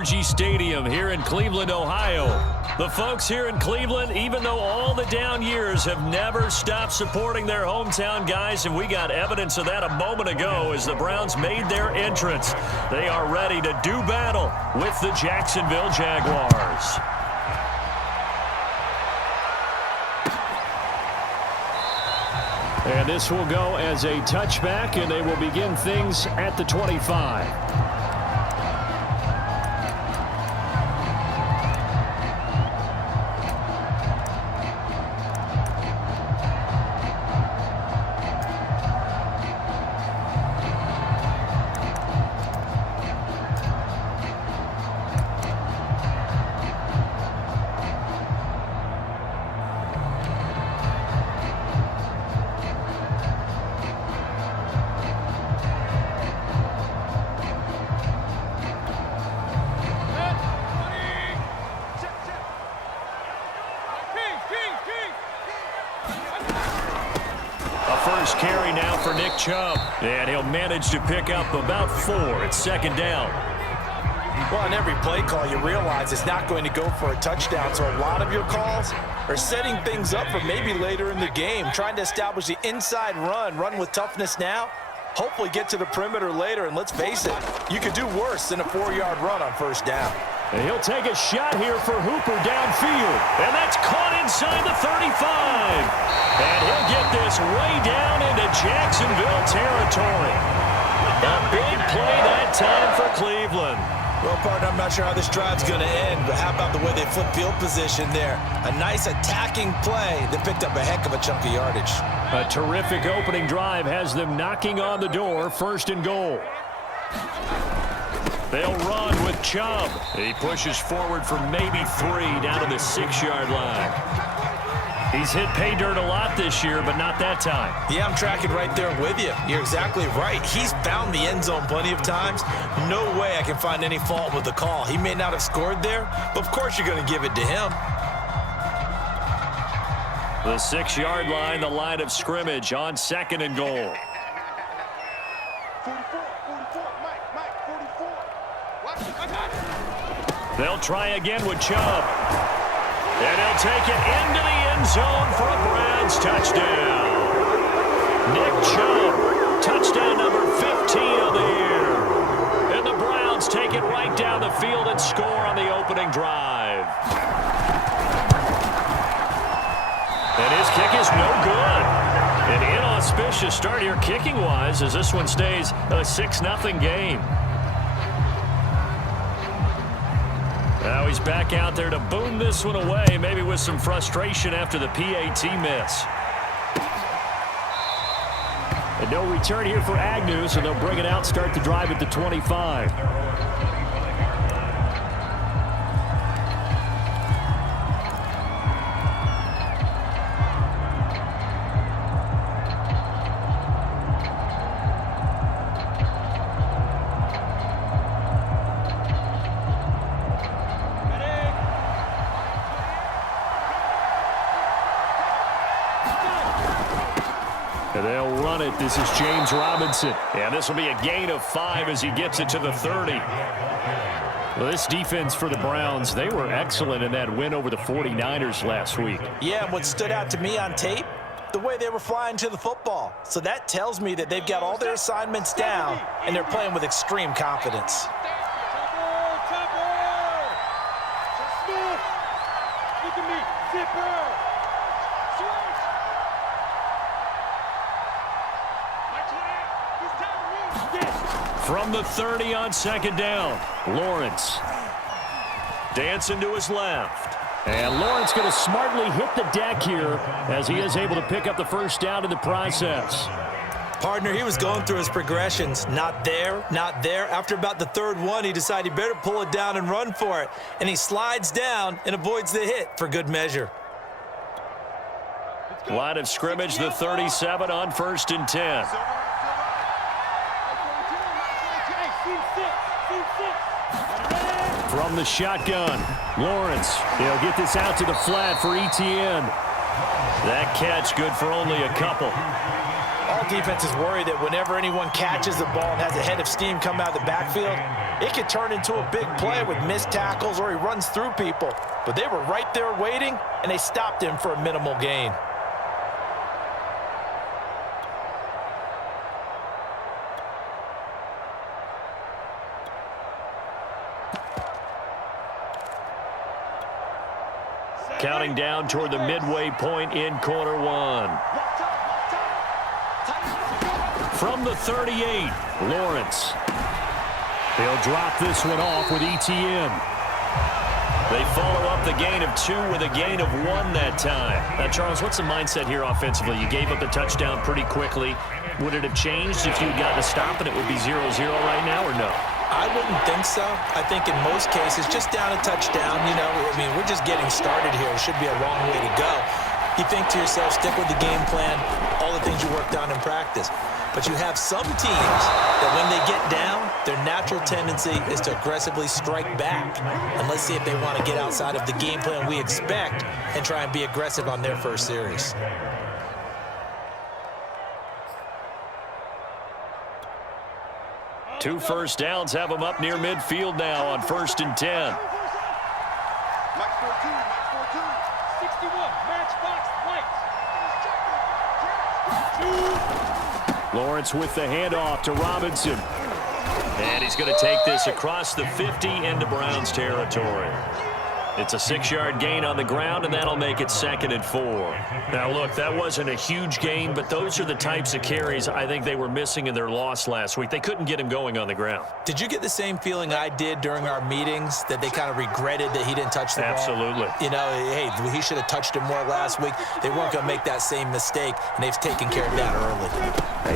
Stadium here in Cleveland, Ohio. The folks here in Cleveland, even though all the down years, have never stopped supporting their hometown guys, and we got evidence of that a moment ago as the Browns made their entrance. They are ready to do battle with the Jacksonville Jaguars. And this will go as a touchback, and they will begin things at the 25. First carry now for Nick Chubb, and he'll manage to pick up about 4. It's second down. Well, on every play call, you realize it's not going to go for a touchdown, so a lot of your calls are setting things up for maybe later in the game, trying to establish the inside run with toughness now, hopefully get to the perimeter later, and let's face it, you could do worse than a 4-yard run on first down. And he'll take a shot here for Hooper downfield. And that's caught inside the 35. And he'll get this way down into Jacksonville territory. A big play that time for Cleveland. Well, partner, I'm not sure how this drive's going to end, but how about the way they flip field position there? A nice attacking play that picked up a heck of a chunk of yardage. A terrific opening drive has them knocking on the door, 1st and goal. They'll run with Chubb. He pushes forward for maybe 3 down to the 6-yard line. He's hit pay dirt a lot this year, but not that time. Yeah, I'm tracking right there with you. You're exactly right. He's found the end zone plenty of times. No way I can find any fault with the call. He may not have scored there, but of course you're going to give it to him. The 6-yard line, the line of scrimmage on 2nd and goal. 44, Mike, 44. They'll try again with Chubb. And he'll take it into the end zone for a Browns touchdown. Nick Chubb, touchdown number 15 of the year. And the Browns take it right down the field and score on the opening drive. And his kick is no good. An inauspicious start here kicking-wise as this one stays a 6-0 game. Now he's back out there to boom this one away, maybe with some frustration after the PAT miss. And no return here for Agnew, so they'll bring it out, start the drive at the 25. And they'll run it. This is James Robinson. And this will be a gain of 5 as he gets it to the 30. Well, this defense for the Browns, they were excellent in that win over the 49ers last week. Yeah, and what stood out to me on tape, the way they were flying to the football. So that tells me that they've got all their assignments down, and they're playing with extreme confidence. Look at me, zipper. From the 30 on 2nd down, Lawrence dancing to his left. And Lawrence going to smartly hit the deck here as he is able to pick up the first down in the process. Partner, he was going through his progressions. Not there, not there. After about the 3rd one, he decided he better pull it down and run for it. And he slides down and avoids the hit for good measure. Line of scrimmage, the 37 on 1st and 10. From the shotgun, Lawrence. He'll get this out to the flat for Etienne. That catch good for only a couple. All defenses worry that whenever anyone catches the ball and has a head of steam come out of the backfield, It could turn into a big play with missed tackles or he runs through people. But they were right there waiting, and they stopped him for a minimal gain. Counting down toward the midway point in quarter one. From the 38, Lawrence. He'll drop this one off with ETN. They follow up the gain of 2 with a gain of 1 that time. Now, Charles, what's the mindset here offensively? You gave up the touchdown pretty quickly. Would it have changed if you'd gotten a stop and it would be 0-0 right now, or no? I wouldn't think so. I think in most cases, just down a touchdown, I mean, we're just getting started here. It should be a long way to go. You think to yourself, stick with the game plan, all the things you worked on in practice. But you have some teams that when they get down, their natural tendency is to aggressively strike back. And let's see if they want to get outside of the game plan we expect and try and be aggressive on their first series. Two first downs have them up near midfield now on 1st and 10. Mike 42, Mike 42. 61, matchbox, white. Lawrence with the handoff to Robinson. And he's going to take this across the 50 into Browns territory. It's a 6-yard gain on the ground, and that'll make it 2nd and 4. Now, look, that wasn't a huge gain, but those are the types of carries I think they were missing in their loss last week. They couldn't get him going on the ground. Did you get the same feeling I did during our meetings, that they kind of regretted that he didn't touch the ball? Absolutely. Hey, he should have touched it more last week. They weren't going to make that same mistake, and they've taken care of that early.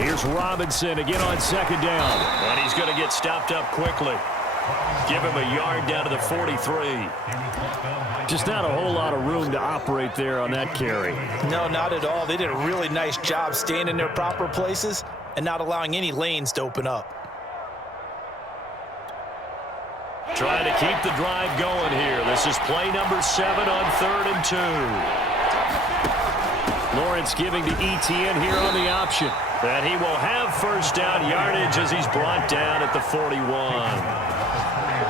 Here's Robinson again on 2nd down, and he's going to get stopped up quickly. Give him a yard down to the 43. Just not a whole lot of room to operate there on that carry. No, not at all. They did a really nice job staying in their proper places and not allowing any lanes to open up. Trying to keep the drive going here. This is play number 7 on 3rd and 2. Lawrence giving to ETN here on the option. And he will have first down yardage as he's brought down at the 41.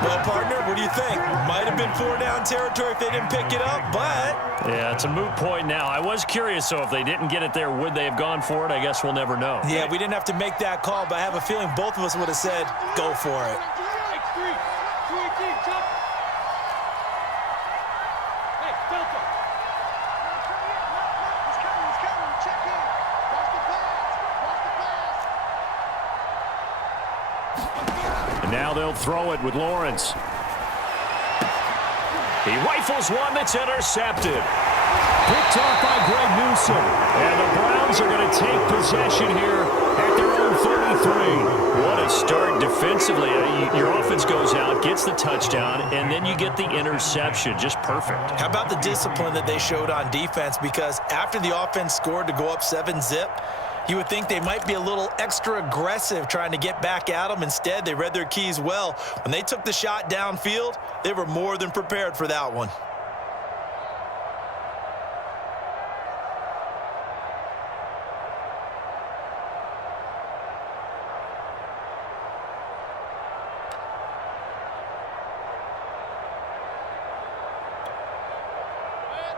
Well, partner, what do you think? Might have been 4-down territory if they didn't pick it up, but... Yeah, it's a moot point now. I was curious, so if they didn't get it there, would they have gone for it? I guess we'll never know. Yeah, we didn't have to make that call, but I have a feeling both of us would have said, go for it. X3, 218, jump. Hey, Delta. He's coming, check in. Watch the pass, And now they'll throw it with Lawrence. He rifles one that's intercepted. Picked off by Greg Newsom. And the Browns are going to take possession here at their own 33. What a start defensively. Your offense goes out, gets the touchdown, and then you get the interception. Just perfect. How about the discipline that they showed on defense? Because after the offense scored to go up 7-zip, you would think they might be a little extra aggressive trying to get back at them. Instead, they read their keys well. When they took the shot downfield, they were more than prepared for that one.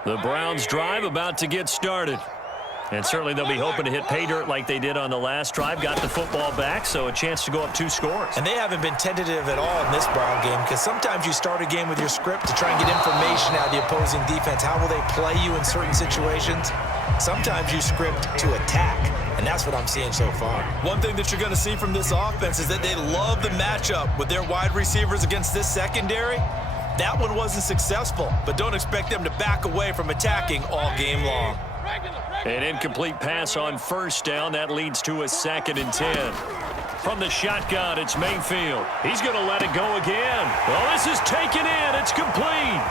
The Browns drive about to get started. And certainly they'll be hoping to hit pay dirt like they did on the last drive. Got the football back, so a chance to go up 2 scores. And they haven't been tentative at all in this Brown game, because sometimes you start a game with your script to try and get information out of the opposing defense. How will they play you in certain situations? Sometimes you script to attack, and that's what I'm seeing so far. One thing that you're going to see from this offense is that they love the matchup with their wide receivers against this secondary. That one wasn't successful, but don't expect them to back away from attacking all game long. An incomplete pass on first down. That leads to a 2nd and 10. From the shotgun, it's Mayfield. He's going to let it go again. Well, this is taken in. It's complete.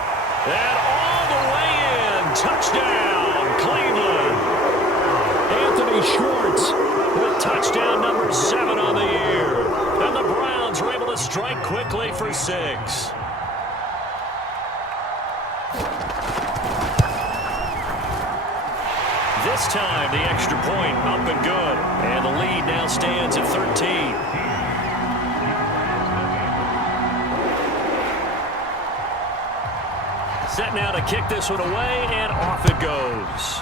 And all the way in. Touchdown, Cleveland. Anthony Schwartz with touchdown number 7 on the year. And the Browns are able to strike quickly for 6. This time, the extra point up and good. And the lead now stands at 13. Set now to kick this one away, and off it goes.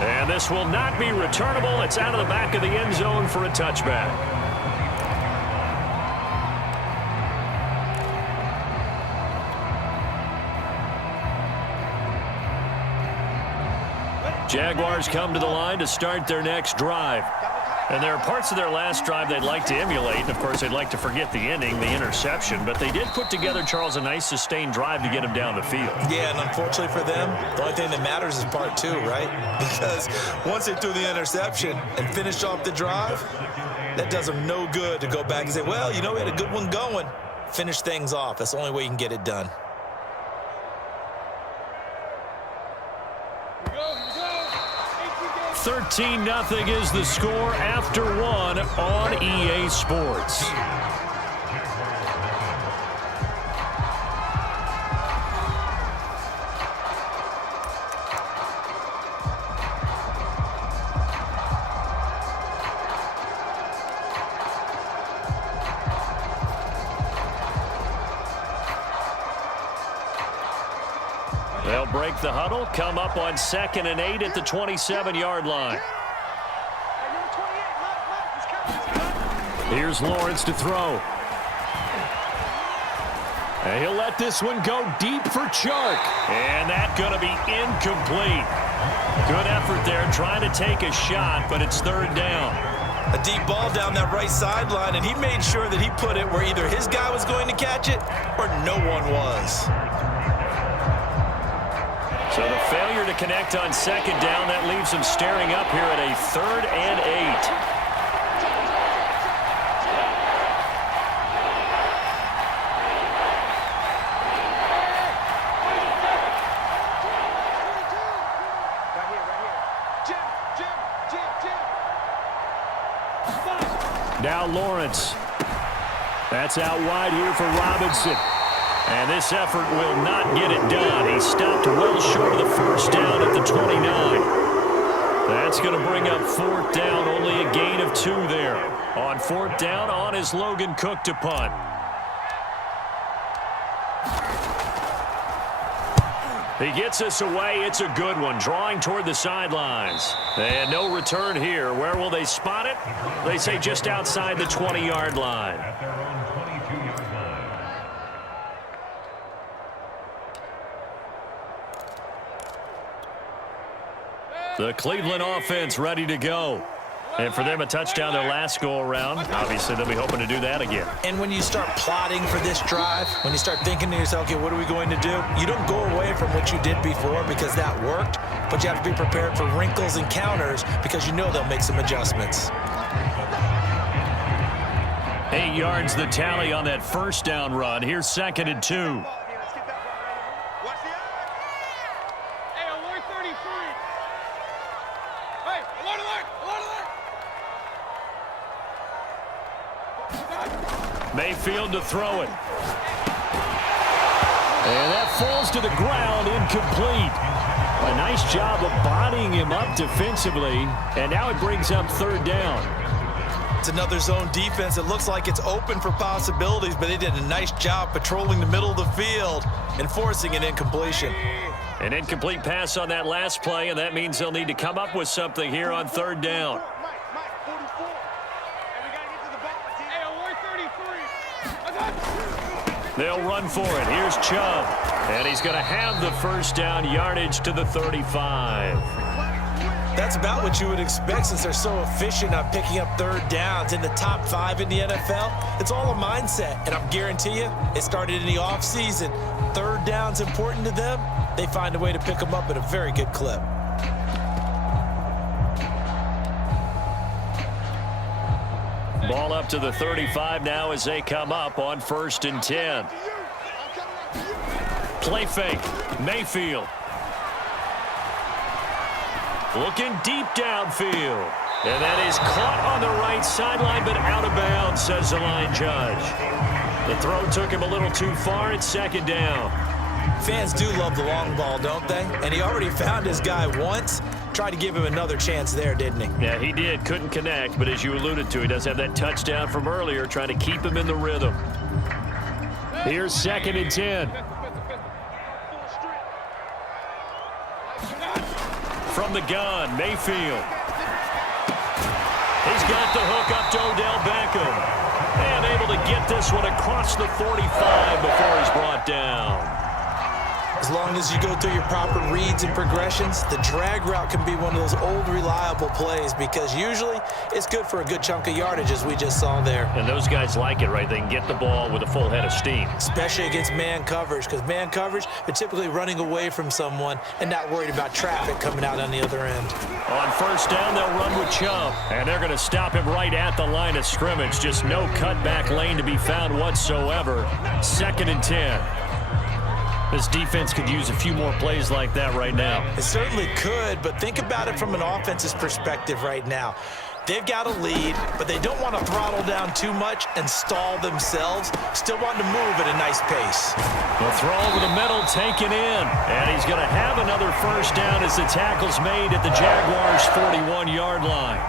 And this will not be returnable. It's out of the back of the end zone for a touchback. Jaguars come to the line to start their next drive. And there are parts of their last drive they'd like to emulate. And, of course, they'd like to forget the ending, the interception. But they did put together, Charles, a nice sustained drive to get him down the field. Yeah, and unfortunately for them, the only thing that matters is part two, right? Because once they threw the interception and finished off the drive, that does them no good to go back and say, well, you know, we had a good one going. Finish things off. That's the only way you can get it done. 13-0 is the score after one on EA Sports. They'll break the huddle, come up on 2nd and 8 at the 27-yard line. Here's Lawrence to throw. And he'll let this one go deep for Chark. And that's going to be incomplete. Good effort there trying to take a shot, but it's 3rd down. A deep ball down that right sideline, and he made sure that he put it where either his guy was going to catch it or no one was. So the failure to connect on 2nd down, that leaves him staring up here at a 3rd and 8. Now Lawrence. That's out wide here for Robinson. And this effort will not get it done. He stopped well short of the 1st down at the 29. That's going to bring up 4th down. Only a gain of 2 there. On 4th down, on is Logan Cook to punt. He gets us away. It's a good one. Drawing toward the sidelines. And no return here. Where will they spot it? They say just outside the 20-yard line. The Cleveland offense ready to go. And for them, a touchdown their last go-around. Obviously, they'll be hoping to do that again. And when you start plotting for this drive, when you start thinking to yourself, okay, what are we going to do? You don't go away from what you did before because that worked, but you have to be prepared for wrinkles and counters because you know they'll make some adjustments. 8 yards the tally on that 1st down run. Here's 2nd and 2. Mayfield to throw it. And that falls to the ground, incomplete. A nice job of bodying him up defensively, and now it brings up 3rd down. It's another zone defense. It looks like it's open for possibilities, but they did a nice job patrolling the middle of the field and forcing an incompletion. An incomplete pass on that last play, and that means they'll need to come up with something here on 3rd down. They'll run for it. Here's Chubb. And he's going to have the 1st down, yardage to the 35. That's about what you would expect since they're so efficient on picking up 3rd downs in the top 5 in the NFL. It's all a mindset, and I guarantee you it started in the offseason. 3rd down's important to them. They find a way to pick them up at a very good clip. Ball up to the 35 now as they come up on 1st and 10. Play fake. Mayfield. Looking deep downfield. And that is caught on the right sideline, but out of bounds, says the line judge. The throw took him a little too far. It's 2nd down. Fans do love the long ball, don't they? And he already found his guy once. Tried to give him another chance there, didn't he? Yeah, he did. Couldn't connect, but as you alluded to, he does have that touchdown from earlier, trying to keep him in the rhythm. Here's 2nd and 10. From the gun, Mayfield. He's got the hook up to Odell Beckham. And able to get this one across the 45 before he's brought down. As long as you go through your proper reads and progressions, the drag route can be one of those old reliable plays because usually it's good for a good chunk of yardage as we just saw there. And those guys like it, right? They can get the ball with a full head of steam. Especially against man coverage because man coverage, they're typically running away from someone and not worried about traffic coming out on the other end. On 1st down, they'll run with Chubb. And they're going to stop him right at the line of scrimmage. Just no cutback lane to be found whatsoever. 2nd and 10. This defense could use a few more plays like that right now. It certainly could, but think about it from an offense's perspective right now. They've got a lead, but they don't want to throttle down too much and stall themselves. Still want to move at a nice pace. The throw over the middle, taken in. And he's going to have another 1st down as the tackle's made at the Jaguars' 41-yard line.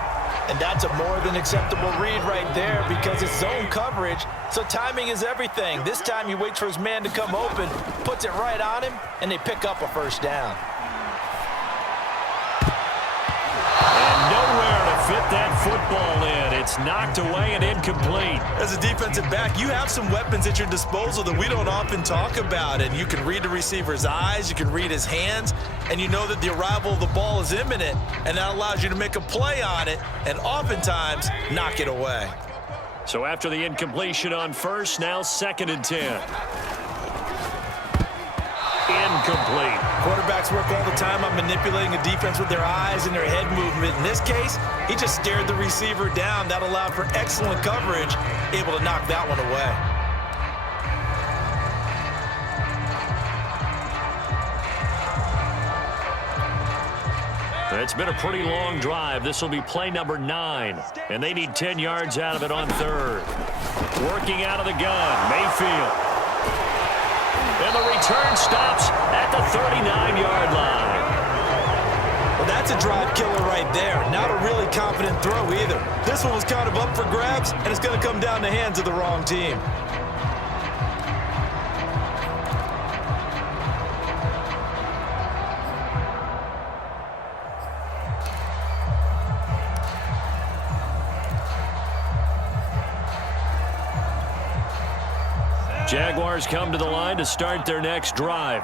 And that's a more than acceptable read right there because it's zone coverage, so timing is everything. This time he waits for his man to come open, puts it right on him, and they pick up a 1st down. And nowhere to fit that football in. It's knocked away and incomplete. As a defensive back, you have some weapons at your disposal that we don't often talk about, and you can read the receiver's eyes, you can read his hands, and you know that the arrival of the ball is imminent, and that allows you to make a play on it and oftentimes knock it away. So after the incompletion on 1st, now 2nd and 10. Incomplete. Quarterbacks work all the time on manipulating a defense with their eyes and their head movement. In this case, he just stared the receiver down. That allowed for excellent coverage, able to knock that one away. It's been a pretty long drive. This will be play number 9, and they need 10 yards out of it on 3rd. Working out of the gun, Mayfield. And the return stops at the 39-yard line. Well, that's a drive killer right there. Not a really confident throw either. This one was kind of up for grabs, and it's going to come down the hands of the wrong team. Jaguars come to the line to start their next drive.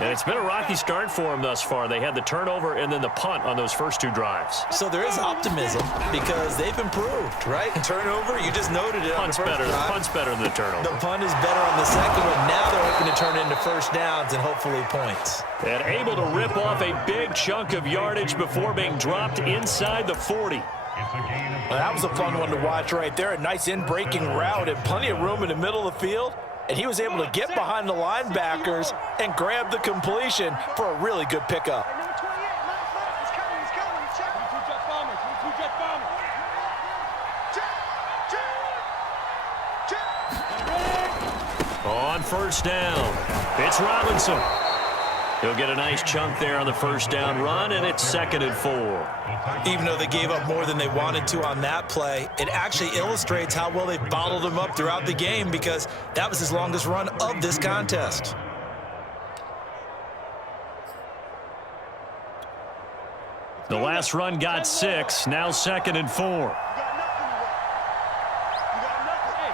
And it's been a rocky start for them thus far. They had the turnover and then the punt on those first 2 drives. So there is optimism because they've improved, right? Turnover, you just noted it. Punt's better. The punt's better than the turnover. The punt is better on the second one. Now they're hoping to turn it into 1st downs and hopefully points. And able to rip off a big chunk of yardage before being dropped inside the 40. Well, that was a fun one to watch right there. A nice in-breaking route and plenty of room in the middle of the field. And he was able to get behind the linebackers and grab the completion for a really good pickup. Number 28, he's coming, check. 22 jet bomber, 22 jet bomber. Check. On 1st down, it's Robinson. He'll get a nice chunk there on the 1st down run, and it's 2nd and 4. Even though they gave up more than they wanted to on that play, it actually illustrates how well they bottled him up throughout the game because that was his longest run of this contest. The last run got 6, now 2nd and 4. You got nothing. Hey,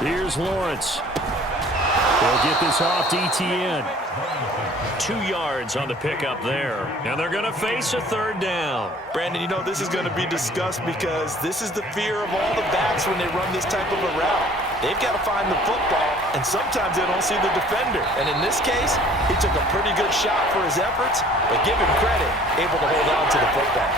exit. Here's Lawrence. They'll get this off to ETN. 2 yards on the pickup there. And they're going to face a 3rd down. Brandon, you know this is going to be discussed because this is the fear of all the backs when they run this type of a route. They've got to find the football, and sometimes they don't see the defender. And in this case, he took a pretty good shot for his efforts, but give him credit, able to hold on to the football.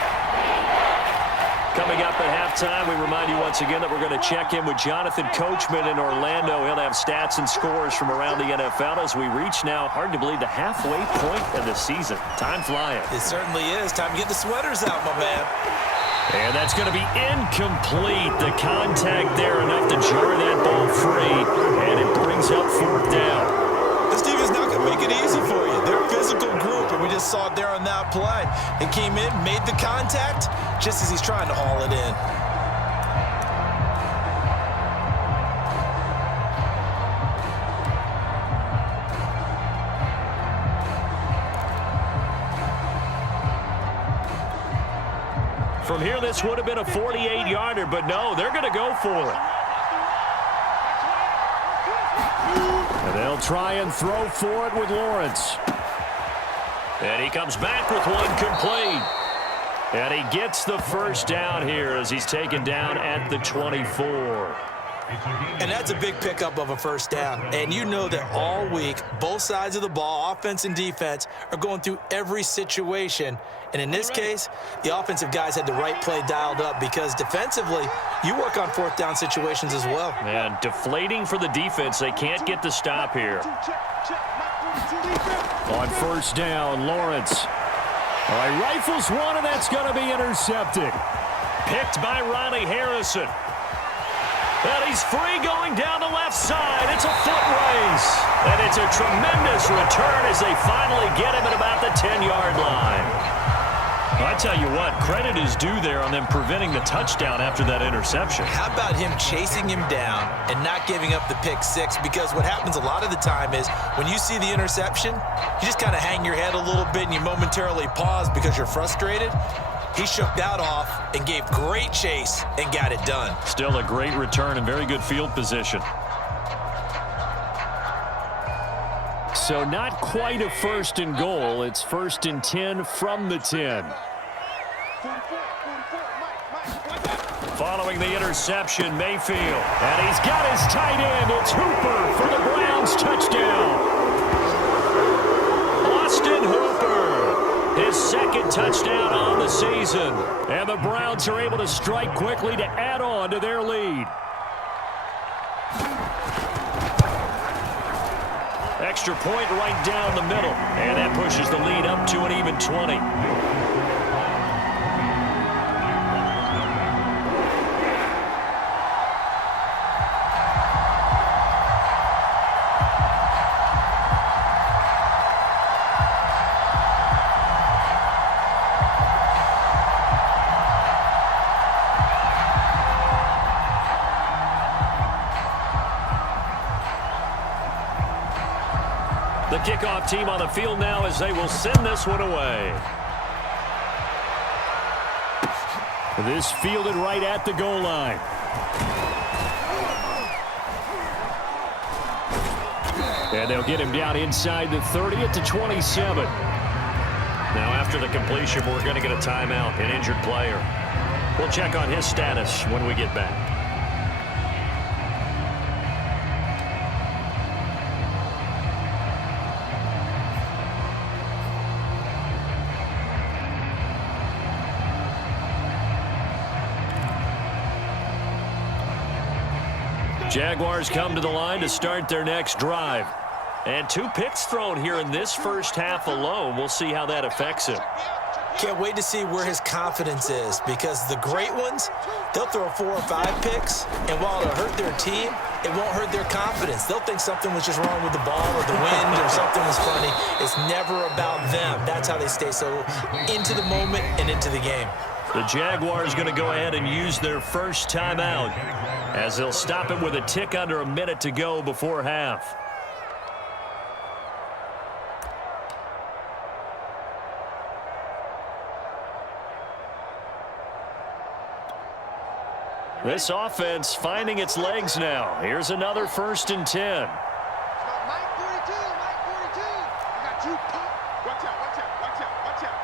Coming up at halftime, we remind you once again that we're going to check in with Jonathan Coachman in Orlando. He'll have stats and scores from around the NFL as we reach now, hard to believe, the halfway point of the season. Time flying. It certainly is. Time to get the sweaters out, my man. And that's going to be incomplete. The contact there enough to jar that ball free, and it brings up 4th down. This team is not going to make it easy for you. They're a physical group, and we just saw it there on that play. It came in, made the contact, just as he's trying to haul it in. From here, this would have been a 48-yarder, but no, they're going to go for it. And they'll try and throw for it with Lawrence. And he comes back with one complete. And he gets the first down here as he's taken down at the 24. And that's a big pickup of a first down. And you know that all week, both sides of the ball, offense and defense, are going through every situation. And in this case, the offensive guys had the right play dialed up because defensively, you work on fourth down situations as well. And deflating for the defense. They can't get the stop here. On first down, Lawrence. All right, rifles one, and that's going to be intercepted. Picked by Ronnie Harrison. And he's free going down the left side. It's a foot race. And it's a tremendous return as they finally get him at about the 10-yard line. I tell you what, credit is due there on them preventing the touchdown after that interception. How about him chasing him down and not giving up the pick six? Because what happens a lot of the time is when you see the interception, you just kind of hang your head a little bit and you momentarily pause because you're frustrated. He shook that off and gave great chase and got it done. Still a great return and very good field position. So not quite a first and goal. It's first and 10 from the 10. Following the interception, Mayfield. And he's got his tight end. It's Hooper for the Browns touchdown. Austin Hooper, his second touchdown on the season. And the Browns are able to strike quickly to add on to their lead. Extra point right down the middle. And that pushes the lead up to an even 20. The kickoff team on the field now as they will send this one away. This fielded right at the goal line. And they'll get him down inside the 30 at the 27. Now after the completion, we're going to get a timeout, an injured player. We'll check on his status when we get back. Jaguars come to the line to start their next drive. And 2 picks thrown here in this first half alone. We'll see how that affects him. Can't wait to see where his confidence is because the great ones, they'll throw 4 or 5 picks, and while it'll hurt their team, it won't hurt their confidence. They'll think something was just wrong with the ball or the wind or something was funny. It's never about them. That's how they stay so into the moment and into the game. The Jaguars going to go ahead and use their first timeout as they'll stop it with a tick under a minute to go before half. This offense finding its legs now. Here's another first and 10. Mike 42, Mike 42. I got you. Watch out, watch out, watch out, watch out.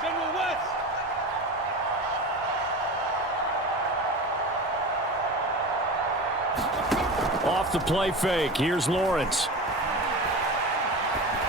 General West. Off the play fake. Here's Lawrence.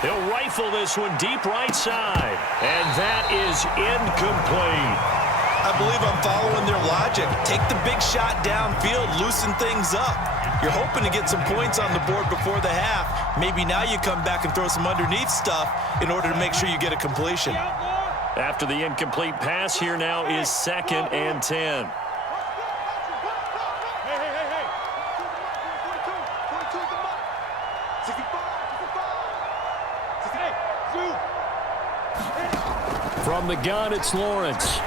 He'll rifle this one deep right side. And that is incomplete. I believe I'm following their logic. Take the big shot downfield, loosen things up. You're hoping to get some points on the board before the half. Maybe now you come back and throw some underneath stuff in order to make sure you get a completion. After the incomplete pass, here now is 2nd and 10. From the gun, it's Lawrence.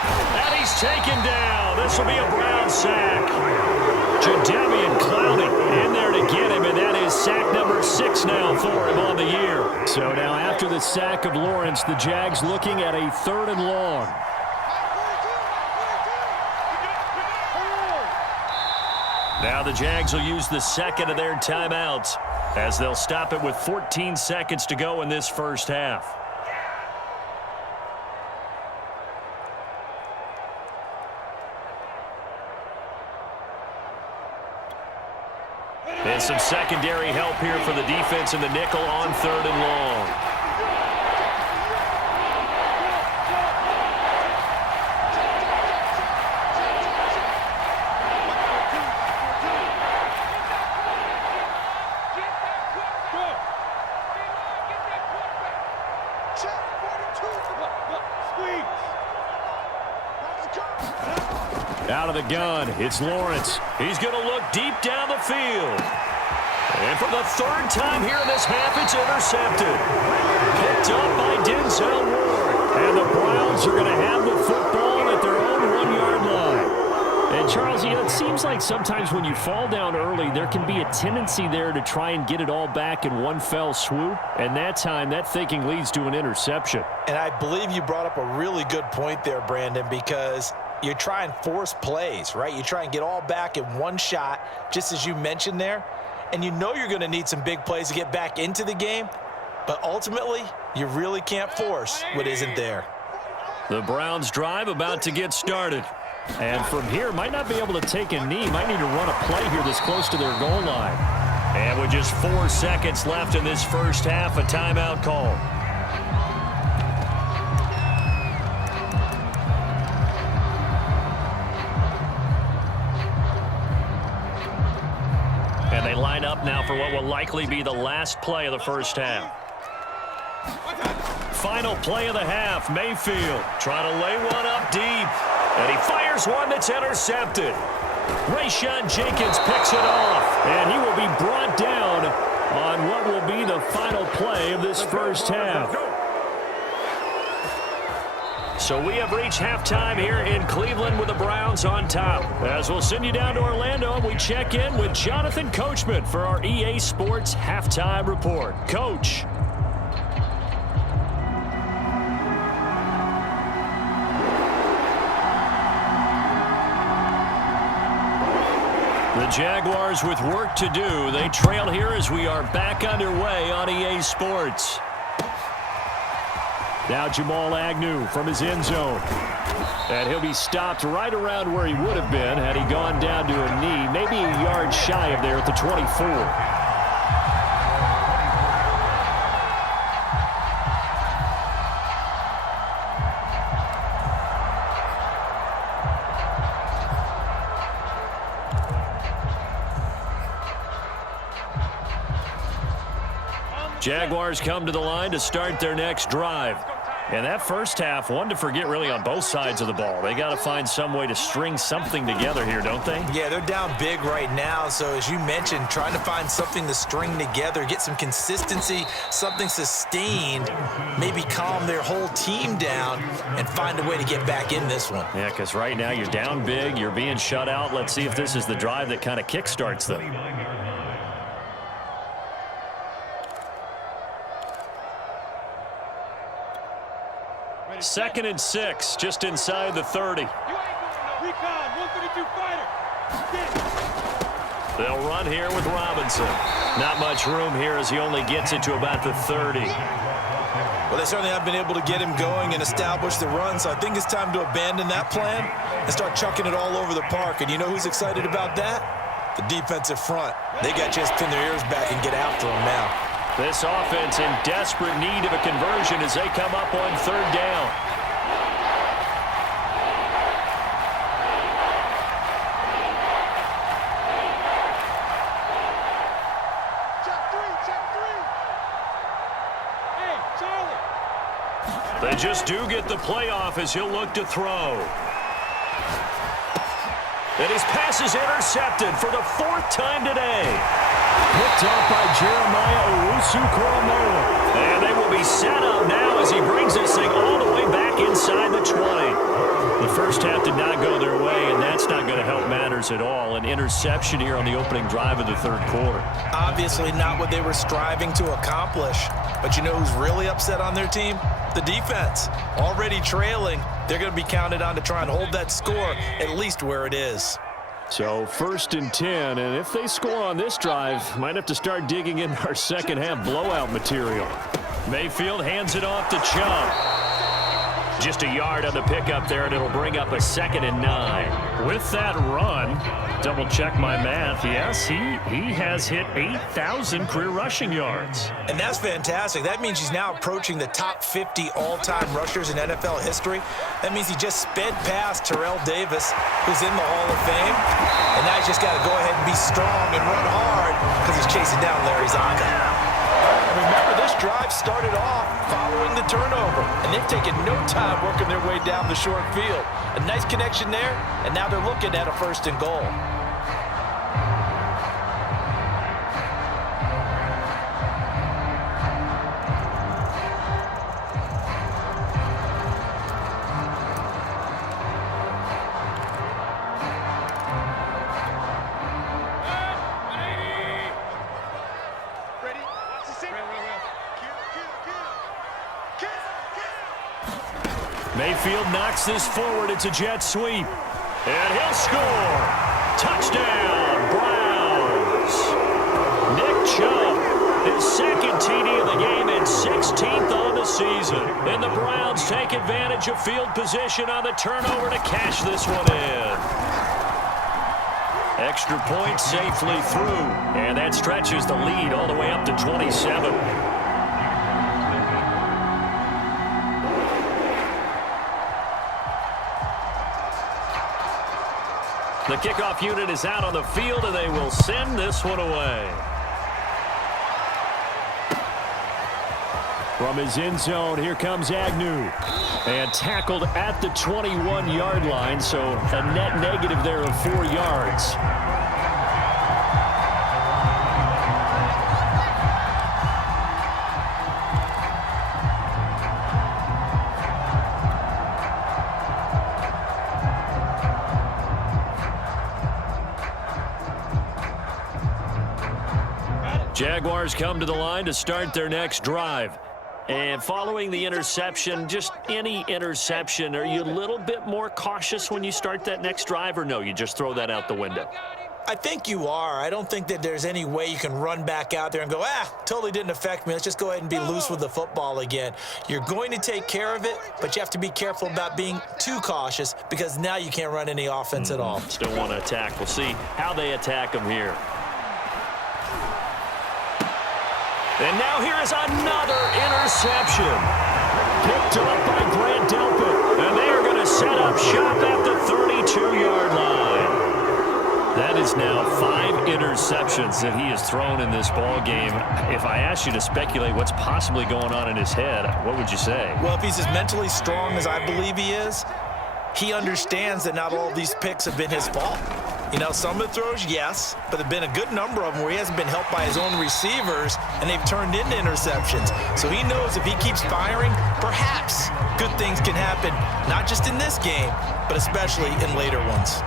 And he's taken down. This will be a Brown the sack. Jadeveon Clowney in there to get him, and that is sack number 6 now for him on the year. So now after the sack of Lawrence, the Jags looking at a 3rd and long. Now the Jags will use the second of their timeouts as they'll stop it with 14 seconds to go in this first half. And some secondary help here for the defense in the nickel on 3rd and long. Out of the gun, it's Lawrence. He's going to look deep down the field. And for the 3rd time here in this half, it's intercepted. Picked up by Denzel Ward. And the Browns are going to have the football at their own 1-yard line. And Charles, you know, it seems like sometimes when you fall down early, there can be a tendency there to try and get it all back in one fell swoop. And that time, that thinking leads to an interception. And I believe you brought up a really good point there, Brandon, because you try and force plays, right? You try and get all back in one shot, just as you mentioned there. And you know you're going to need some big plays to get back into the game. But ultimately, you really can't force what isn't there. The Browns drive about to get started. And from here, might not be able to take a knee. Might need to run a play here this close to their goal line. And with just 4 seconds left in this first half, a timeout call. And they line up now for what will likely be the last play of the first half. Final play of the half. Mayfield trying to lay one up deep. And he fires one that's intercepted. Rayshawn Jenkins picks it off. And he will be brought down on what will be the final play of this first half. So we have reached halftime here in Cleveland with the Browns on top. As we'll send you down to Orlando, and we check in with Jonathan Coachman for our EA Sports Halftime Report. Coach. The Jaguars with work to do. They trail here as we are back underway on EA Sports. Now Jamal Agnew from his end zone. And he'll be stopped right around where he would have been had he gone down to a knee, maybe a yard shy of there at the 24. Jaguars come to the line to start their next drive. And that first half, one to forget really on both sides of the ball. They got to find some way to string something together here, don't they? Yeah, they're down big right now. So as you mentioned, trying to find something to string together, get some consistency, something sustained, maybe calm their whole team down and find a way to get back in this one. Yeah, because right now you're down big, you're being shut out. Let's see if this is the drive that kind of kickstarts them. Second and 6, just inside the 30. They'll run here with Robinson. Not much room here as he only gets it to about the 30. Well, they certainly have been able to get him going and establish the run, so I think it's time to abandon that plan and start chucking it all over the park. And you know who's excited about that? The defensive front. They got a chance to pin their ears back and get after him now. This offense in desperate need of a conversion as they come up on 3rd down. They just do get the playoff as he'll look to throw. And his pass is intercepted for the 4th time today. Picked up by Jeremiah Owusu-Koramoah. And they will be set up now as he brings this thing all the way back inside the 20. The first half did not go their way, and that's not going to help matter. matters at all. An interception here on the opening drive of the third quarter. Obviously not what they were striving to accomplish. But you know who's really upset on their team? The defense. Already trailing, they're going to be counted on to try and hold that score at least where it is. So 1st and 10, and if they score on this drive, might have to start digging in our second half blowout material. Mayfield hands it off to Chubb. Just a yard on the pickup there, and it'll bring up a 2nd and 9. With that run, double check my math, yes, he has hit 8,000 career rushing yards. And that's fantastic. That means he's now approaching the top 50 all-time rushers in NFL history. That means he just sped past Terrell Davis, who's in the Hall of Fame. And now he's just got to go ahead and be strong and run hard because he's chasing down Larry Zonda. Remember, this drive started off following the turnover, and they've taken no time working their way down the short field. A nice connection there, and now they're looking at a 1st and goal. Mayfield knocks this forward. It's a jet sweep. And he'll score. Touchdown, Browns. Nick Chubb, his 2nd TD of the game and 16th on the season. And the Browns take advantage of field position on the turnover to cash this one in. Extra point safely through. And that stretches the lead all the way up to 27. The kickoff unit is out on the field, and they will send this one away. From his end zone, here comes Agnew. And tackled at the 21-yard line, so a net negative there of 4 yards. Jaguars come to the line to start their next drive. And following the interception, just any interception, are you a little bit more cautious when you start that next drive, or no, you just throw that out the window? I think you are. I don't think that there's any way you can run back out there and go, totally didn't affect me. Let's just go ahead and be loose with the football again. You're going to take care of it, but you have to be careful about being too cautious because now you can't run any offense at all. Still want to attack. We'll see how they attack them here. And now here is another interception. Picked up by Grant Delpit. And they are going to set up shop at the 32-yard line. That is now 5 interceptions that he has thrown in this ball game. If I asked you to speculate what's possibly going on in his head, what would you say? Well, if he's as mentally strong as I believe he is, he understands that not all of these picks have been his fault. You know, some of the throws, yes, but there have been a good number of them where he hasn't been helped by his own receivers, and they've turned into interceptions. So he knows if he keeps firing, perhaps good things can happen, not just in this game, but especially in later ones.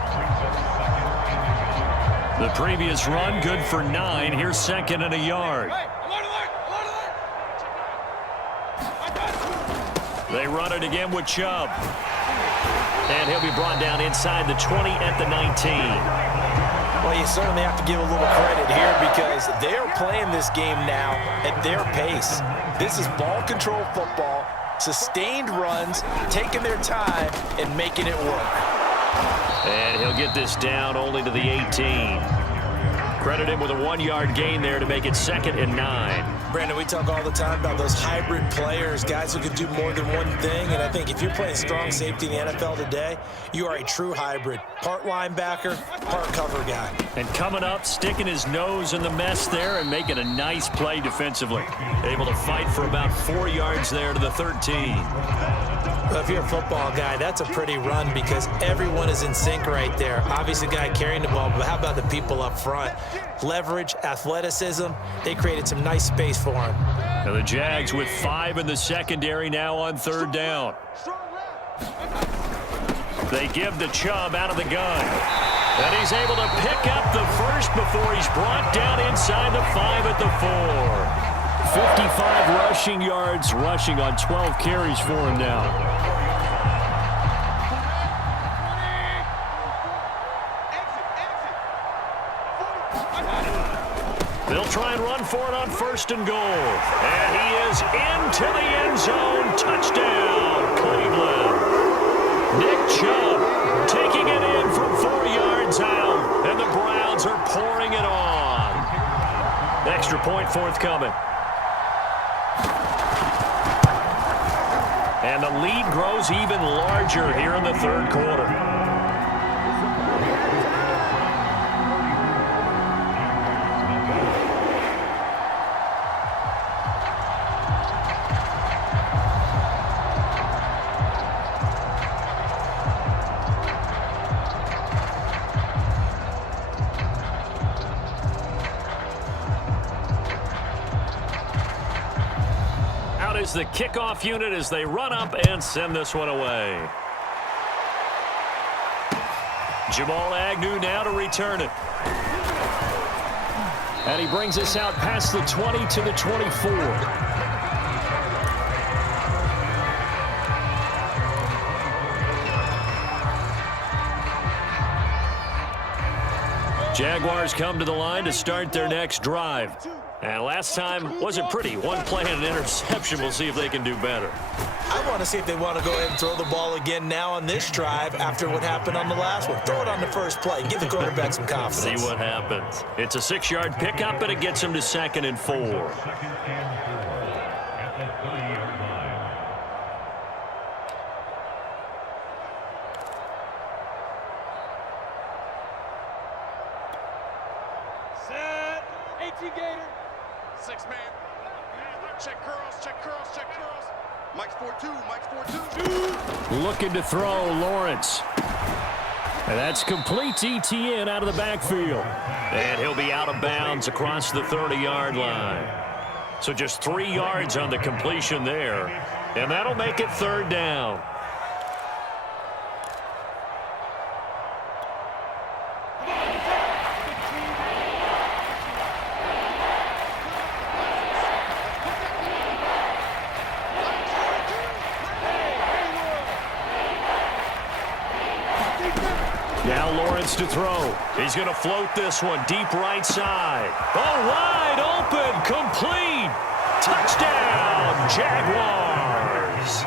The previous run, good for 9. Here's 2nd and a yard. They run it again with Chubb. And he'll be brought down inside the 20 at the 19. Well, you certainly have to give a little credit here because they're playing this game now at their pace. This is ball control football, sustained runs, taking their time and making it work. And he'll get this down only to the 18. Credit him with a 1-yard gain there to make it 2nd and 9. Brandon, we talk all the time about those hybrid players, guys who can do more than one thing. And I think if you're playing strong safety in the NFL today, you are a true hybrid. Part linebacker, part cover guy. And coming up, sticking his nose in the mess there and making a nice play defensively. Able to fight for about 4 yards there to the 13. Well, if you're a football guy, that's a pretty run because everyone is in sync right there. Obviously, the guy carrying the ball, but how about the people up front? Leverage, athleticism, they created some nice space for him. And the Jags with 5 in the secondary now on 3rd down. They give the Chubb out of the gun. And he's able to pick up the first before he's brought down inside the 5 at the 4. 55 rushing yards, rushing on 12 carries for him now. They'll try and run for it on 1st and goal. And he is into the end zone. Touchdown, Cleveland. Nick Chubb taking it in from 4 yards out. And the Browns are pouring it on. Extra point forthcoming. And the lead grows even larger here in the 3rd quarter. Is the kickoff unit as they run up and send this one away. Jamal Agnew now to return it. And he brings us out past the 20 to the 24. Jaguars come to the line to start their next drive. And last time wasn't pretty. One play and an interception. We'll see if they can do better. I want to see if they want to go ahead and throw the ball again now on this drive after what happened on the last one. Throw it on the first play. Give the quarterback some confidence. See what happens. It's a 6-yard pickup, and it gets him to 2nd and 4. Set. 18 Gator. 6-man. Check curls, check curls, check curls. Mike's 4-2, Mike's 4-2. Looking to throw, Lawrence. And that's complete ETN out of the backfield. And he'll be out of bounds across the 30-yard line. So just 3 yards on the completion there. And that'll make it 3rd down. Now Lawrence to throw. He's going to float this one deep right side. Oh, wide open, complete. Touchdown, Jaguars.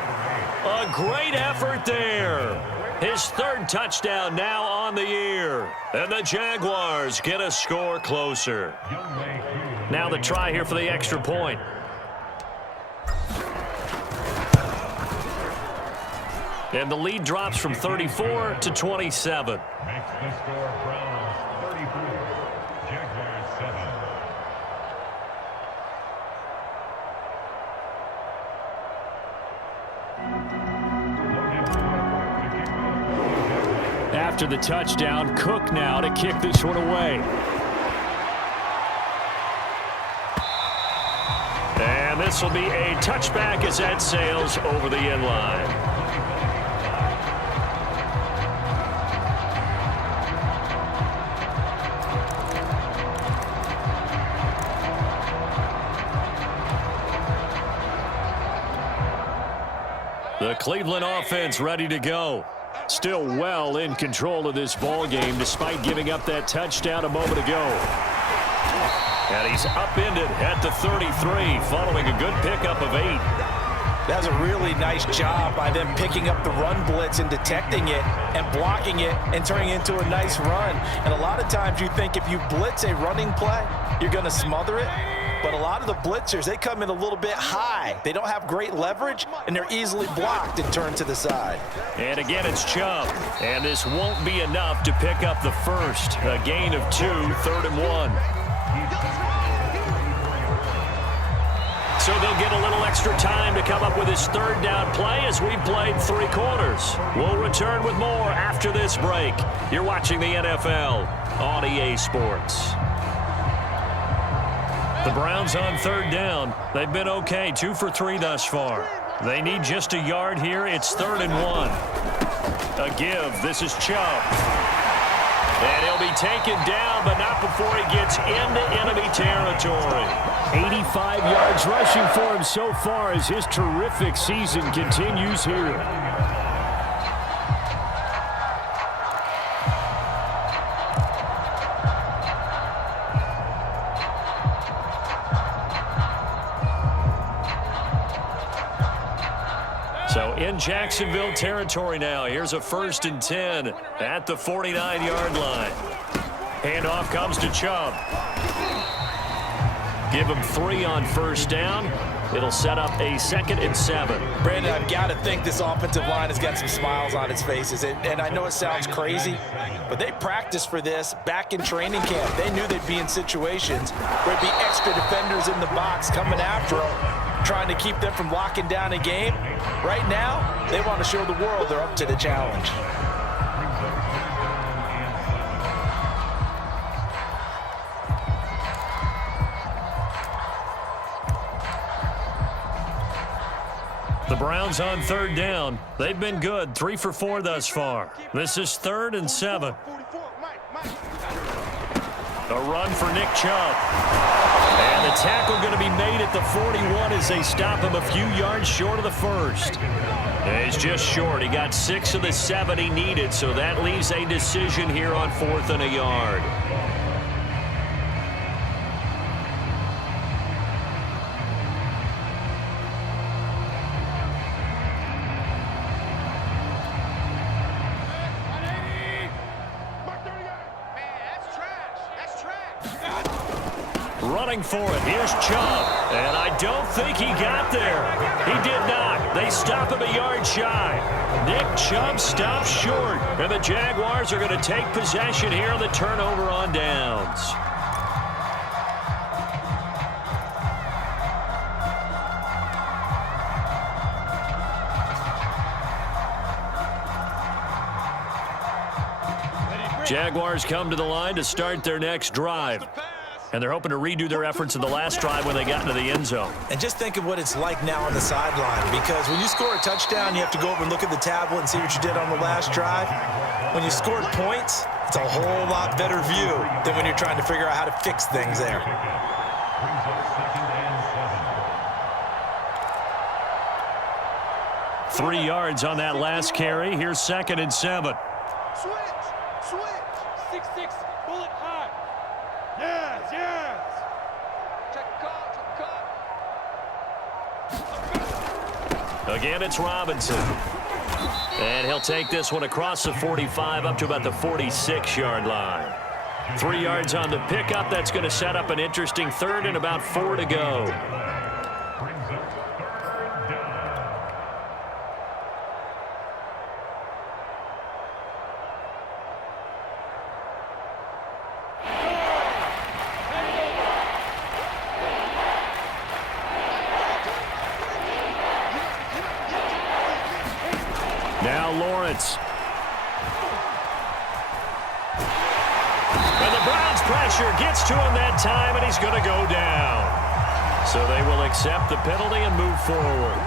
A great effort there. His 3rd touchdown now on the year. And the Jaguars get a score closer. Now the try here for the extra point. And the lead drops from 34 to 27. Makes the score Browns 34, Jaguars 7. After the touchdown, Cook now to kick this one away. And this will be a touchback as that sails over the end line. The Cleveland offense ready to go. Still well in control of this ball game despite giving up that touchdown a moment ago. And he's upended at the 33 following a good pickup of 8. That was a really nice job by them picking up the run blitz and detecting it and blocking it and turning it into a nice run. And a lot of times you think if you blitz a running play, you're going to smother it. But a lot of the blitzers, they come in a little bit high. They don't have great leverage, and they're easily blocked and turned to the side. And again, it's Chubb. And this won't be enough to pick up the first. A gain of 2, 3rd and 1. So they'll get a little extra time to come up with his 3rd down play as we've played 3 quarters. We'll return with more after this break. You're watching the NFL on EA Sports. The Browns on 3rd down. They've been okay, 2 for 3 thus far. They need just a yard here. It's 3rd and 1. A give. This is Chubb. And he'll be taken down, but not before he gets into enemy territory. 85 yards rushing for him so far as his terrific season continues here. So in Jacksonville territory now. Here's a 1st and 10 at the 49-yard line. Handoff comes to Chubb. Give him 3 on 1st down. It'll set up a 2nd and 7. Brandon, I've got to think this offensive line has got some smiles on its faces. And I know it sounds crazy, but they practiced for this back in training camp. They knew they'd be in situations where there'd be extra defenders in the box coming after them, trying to keep them from locking down a game. Right now, they want to show the world they're up to the challenge. The Browns on 3rd down. They've been good, 3 for 4 thus far. This is 3rd and 7. A run for Nick Chubb. And the tackle going to be made at the 41 as they stop him a few yards short of the 1st. He's just short. He got 6 of the 7 he needed, so that leaves a decision here on 4th and a yard. Running for it. Here's Chubb. And I don't think he got there. He did not. They stop him a yard shy. Nick Chubb stops short. And the Jaguars are going to take possession here on the turnover on downs. Jaguars come to the line to start their next drive. And they're hoping to redo their efforts in the last drive when they got into the end zone. And just think of what it's like now on the sideline, because when you score a touchdown, you have to go over and look at the tablet and see what you did on the last drive. When you scored points, it's a whole lot better view than when you're trying to figure out how to fix things there. 3 yards on that last carry. Here's 2nd and 7. Switch. 6-6, bullet high. Yes. Check call. Again, it's Robinson. And he'll take this one across the 45 up to about the 46-yard line. 3 yards on the pickup. That's going to set up an interesting 3rd and about 4 to go. Now Lawrence. And the Browns pressure gets to him that time, and he's going to go down. So they will accept the penalty and move forward.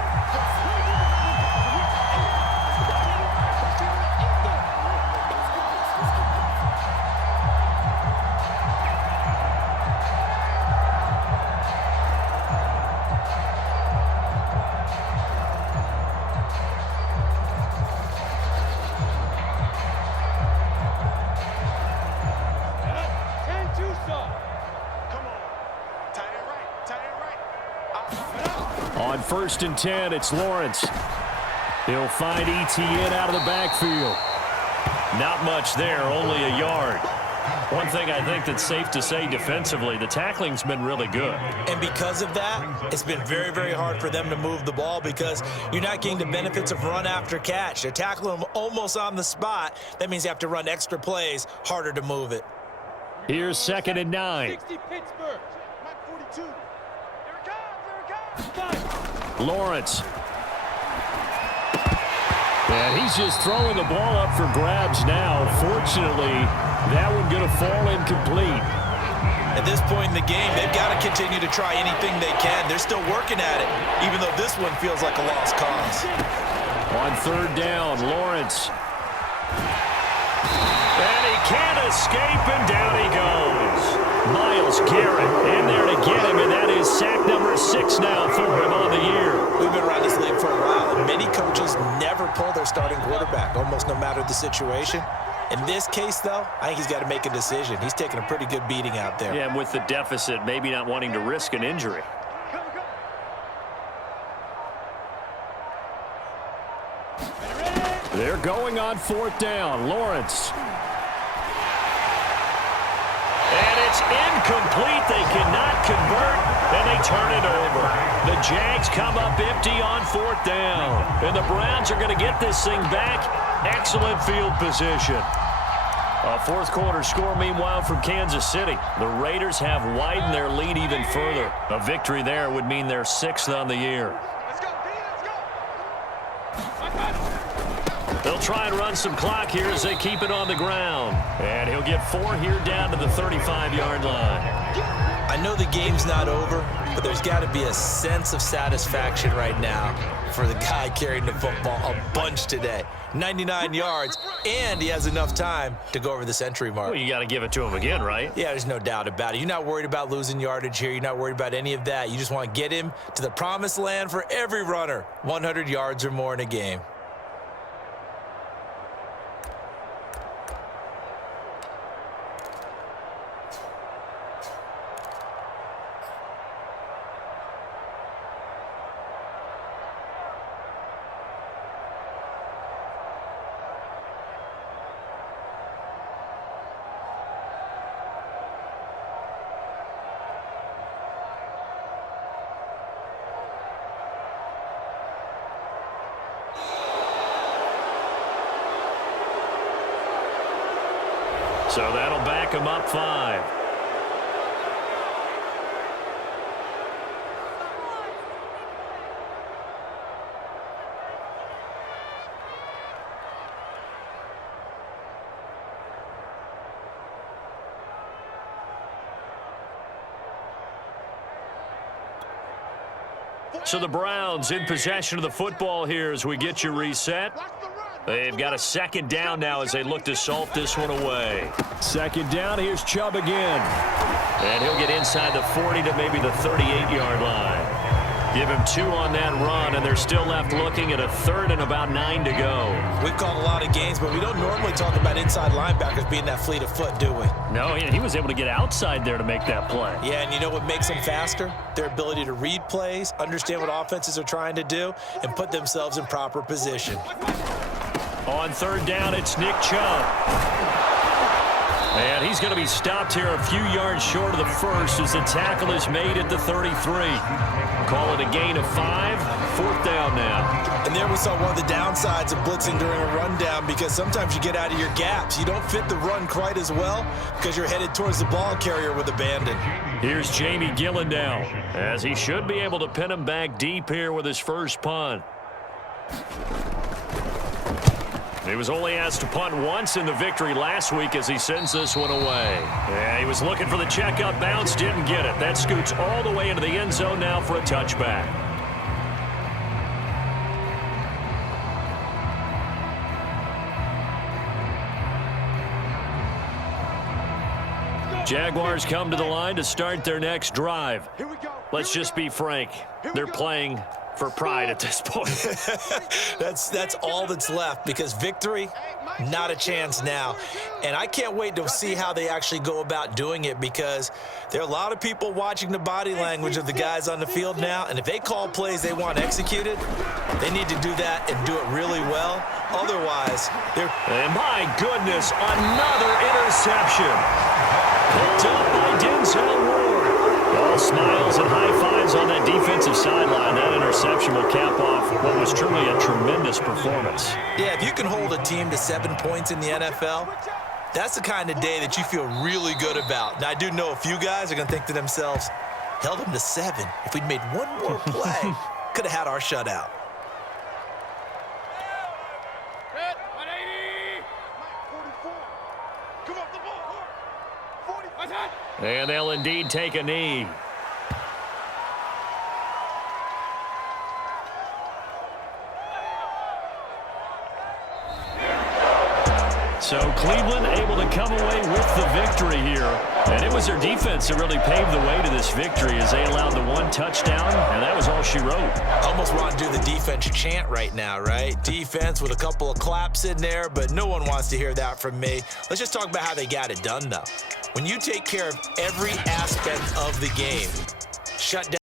On 1st and 10, it's Lawrence. He'll find ETN out of the backfield. Not much there, only a yard. One thing I think that's safe to say defensively, the tackling's been really good. And because of that, it's been very, very hard for them to move the ball because you're not getting the benefits of run after catch. They're tackling them almost on the spot. That means you have to run extra plays, harder to move it. Here's 2nd and 9. 60 Pittsburgh. Mike 42. Here it comes. Lawrence. And he's just throwing the ball up for grabs now. Fortunately, that one going to fall incomplete. At this point in the game, they've got to continue to try anything they can. They're still working at it, even though this one feels like a lost cause. On 3rd down, Lawrence. And he can't escape, and down he goes. Myles Garrett in there to get him, and that is sack number 6 now for him on the year. We've been around this league for a while, and many coaches never pull their starting quarterback, almost no matter the situation. In this case, though, I think he's got to make a decision. He's taking a pretty good beating out there. Yeah, and with the deficit, maybe not wanting to risk an injury. They're going on 4th down. Lawrence. And it's incomplete. They cannot convert, and they turn it over. The Jags come up empty on 4th down. And the Browns are going to get this thing back. Excellent field position. A fourth quarter score, meanwhile, from Kansas City. The Raiders have widened their lead even further. A victory there would mean they're 6th on the year. Let's go, D, let's go. They'll try and run some clock here as they keep it on the ground. And he'll get 4 here down to the 35-yard line. I know the game's not over, but there's got to be a sense of satisfaction right now for the guy carrying the football a bunch today. 99 yards, and he has enough time to go over the century mark. Well, you got to give it to him again, right? Yeah, there's no doubt about it. You're not worried about losing yardage here. You're not worried about any of that. You just want to get him to the promised land for every runner, 100 yards or more in a game. So that'll back him up 5. So the Browns in possession of the football here as we get you reset. They've got a 2nd down now as they look to salt this one away. 2nd down, here's Chubb again. And he'll get inside the 40 to maybe the 38-yard line. Give him 2 on that run, and they're still left looking at a 3rd and about 9 to go. We've called a lot of games, but we don't normally talk about inside linebackers being that fleet of foot, do we? No, he was able to get outside there to make that play. Yeah, and you know what makes them faster? Their ability to read plays, understand what offenses are trying to do, and put themselves in proper position. On 3rd down, it's Nick Chubb. And he's going to be stopped here a few yards short of the first as the tackle is made at the 33. Call it a gain of 5. 4th down now. And there we saw one of the downsides of blitzing during a rundown, because sometimes you get out of your gaps. You don't fit the run quite as well because you're headed towards the ball carrier with abandon. Here's Jamie Gillen now, as he should be able to pin him back deep here with his first punt. He was only asked to punt once in the victory last week as he sends this one away. Yeah, he was looking for the checkup bounce, didn't get it. That scoots all the way into the end zone now for a touchback. Jaguars come to the line to start their next drive. Let's just be frank. They're playing for pride at this point. That's all that's left, because victory, not a chance now. And I can't wait to see how they actually go about doing it, because there are a lot of people watching the body language of the guys on the field now, and if they call plays they want executed, they need to do that and do it really well. Otherwise, they're... And my goodness, another interception. Picked up by Denzel Ward. All smiles and high fives on that defensive sideline. That interception will cap off what was truly a tremendous performance. Yeah, if you can hold a team to 7 points in the NFL, that's the kind of day that you feel really good about. Now, I do know a few guys are going to think to themselves, held them to 7. If we'd made one more play, could have had our shutout. And they'll indeed take a knee. So Cleveland able to come away with the victory here. And it was their defense that really paved the way to this victory as they allowed the one touchdown, and that was all she wrote. Almost want to do the defense chant right now, right? Defense with a couple of claps in there, but no one wants to hear that from me. Let's just talk about how they got it done, though. When you take care of every aspect of the game, shut down